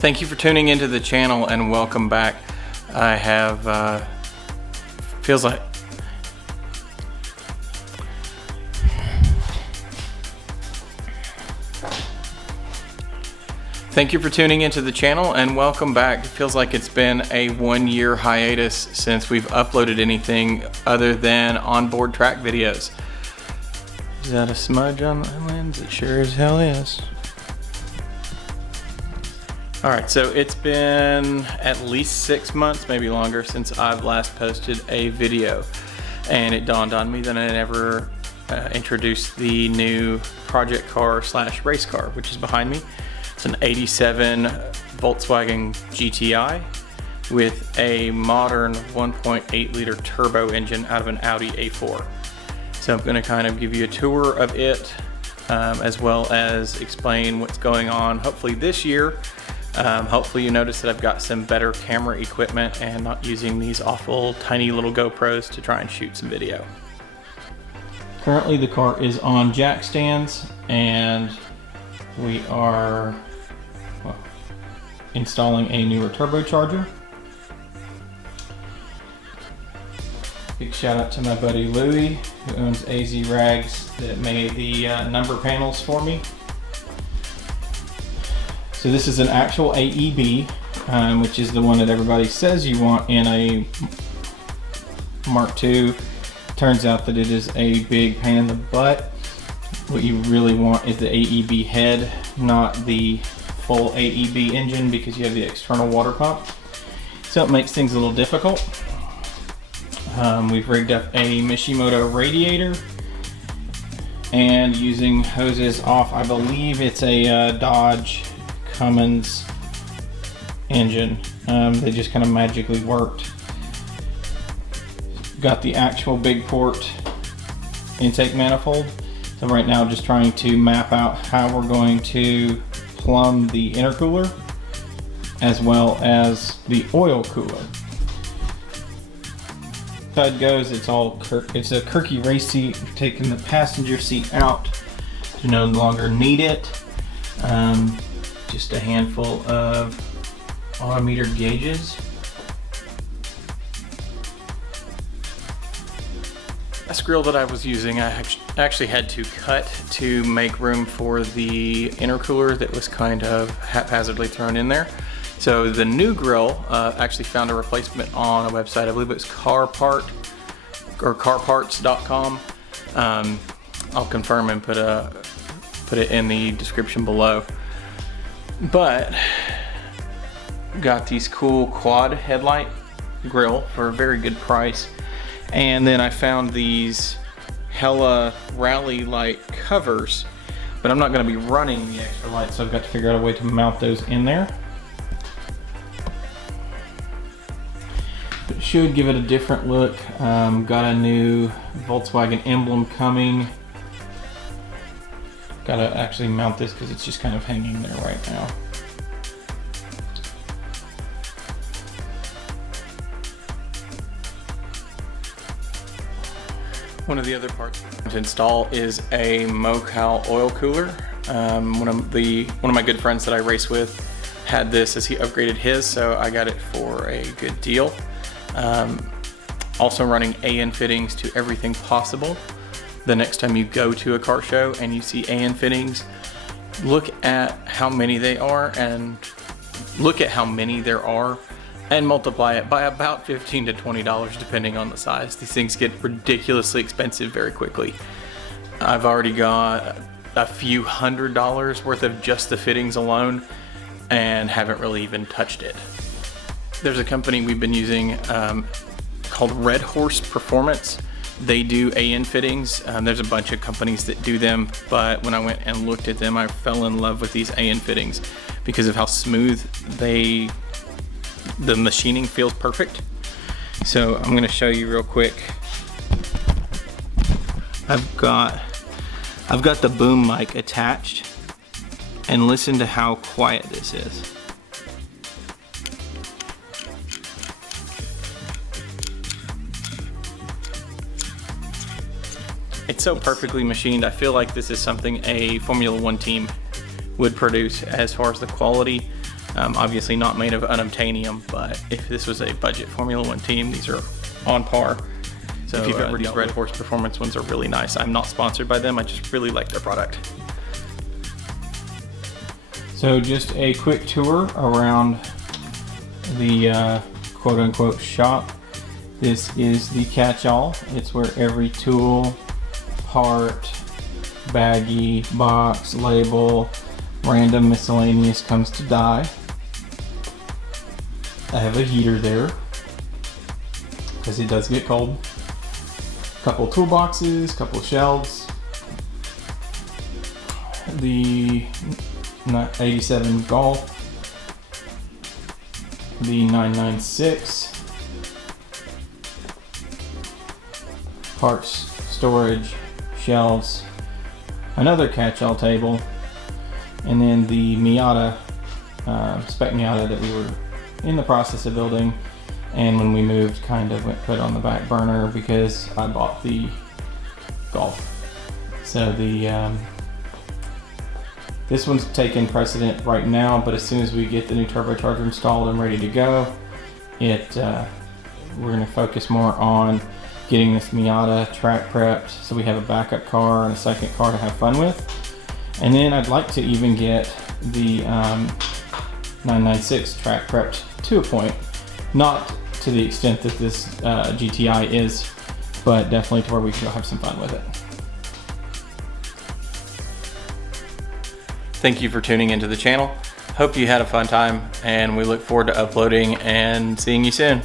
Thank you for tuning into the channel and welcome back. I have, feels like, thank you for tuning into the channel and welcome back. It feels like it's been a 1-year hiatus since we've uploaded anything other than onboard track videos. Is that a smudge on the lens? It sure as hell is. Alright, so it's been at least 6 months, maybe longer, since I've last posted a video. And it dawned on me that I never introduced the new project car slash race car, which is behind me. It's an 87 Volkswagen GTI with a modern 1.8 liter turbo engine out of an Audi A4. So I'm going to kind of give you a tour of it, as well as explain what's going on hopefully this year. Hopefully you notice that I've got some better camera equipment and not using these awful tiny little GoPros to try and shoot some video. Currently the car is on jack stands and we are installing a newer turbocharger. Big shout out to my buddy Louie who owns AZ Rags that made the number panels for me. So this is an actual AEB, which is the one that everybody says you want in a Mark II. Turns out that it is a big pain in the butt. What you really want is the AEB head, not the full AEB engine, because you have the external water pump. So it makes things a little difficult. We've rigged up a Mishimoto radiator and using hoses off, I believe it's a Dodge Cummins engine. They just kind of magically worked. Got the actual big port intake manifold. So right now just trying to map out how we're going to plumb the intercooler as well as the oil cooler. Side goes, it's a Kirky race seat. We've taken the passenger seat out to no longer need it. Just a handful of autometer gauges. This grill that I was using, I actually had to cut to make room for the intercooler that was kind of haphazardly thrown in there. So the new grill, actually found a replacement on a website. I believe it was carparts.com. I'll confirm and put it in the description below. But got these cool quad headlight grill for a very good price, and then I found these hella rally light covers, but I'm not going to be running the extra light, so I've got to figure out a way to mount those in there. It should give it a different look. Got a new Volkswagen emblem coming. Gotta actually mount this because it's just kind of hanging there right now. One of the other parts to install is a Mocal oil cooler. One of my good friends that I race with had this as he upgraded his, so I got it for a good deal. Also running AN fittings to everything possible. The next time you go to a car show and you see AN fittings, look at how many they are and multiply it by about $15 to $20 depending on the size. These things get ridiculously expensive very quickly. I've already got a few $100s worth of just the fittings alone and haven't really even touched it. There's a company we've been using called Red Horse Performance. They do AN fittings. There's a bunch of companies that do them, but when I went and looked at them, I fell in love with these AN fittings because of how smooth the machining feels perfect. So I'm going to show you real quick. I've got the boom mic attached, and listen to how quiet this is. It's so perfectly machined. I feel like this is something a Formula One team would produce as far as the quality. Obviously not made of unobtainium, but if this was a budget Formula One team, these are on par. So if you've ever these Red Horse Performance ones are really nice. I'm not sponsored by them, I just really like their product. So just a quick tour around the quote-unquote shop. This is the catch-all. It's where every tool, part, baggie, box, label, random miscellaneous comes to die. I have a heater there because it does get cold. Couple toolboxes, couple shelves. The 87 Golf, the 996, parts, storage, shelves, another catch-all table, and then the Miata, spec Miata that we were in the process of building, and when we moved kind of went put on the back burner because I bought the Golf. So the this one's taking precedent right now, but as soon as we get the new turbocharger installed and ready to go, we're going to focus more on getting this Miata track prepped so we have a backup car and a second car to have fun with. And then I'd like to even get the 996 track prepped to a point, not to the extent that this GTI is, but definitely to where we can go have some fun with it. Thank you for tuning into the channel. Hope you had a fun time, and we look forward to uploading and seeing you soon.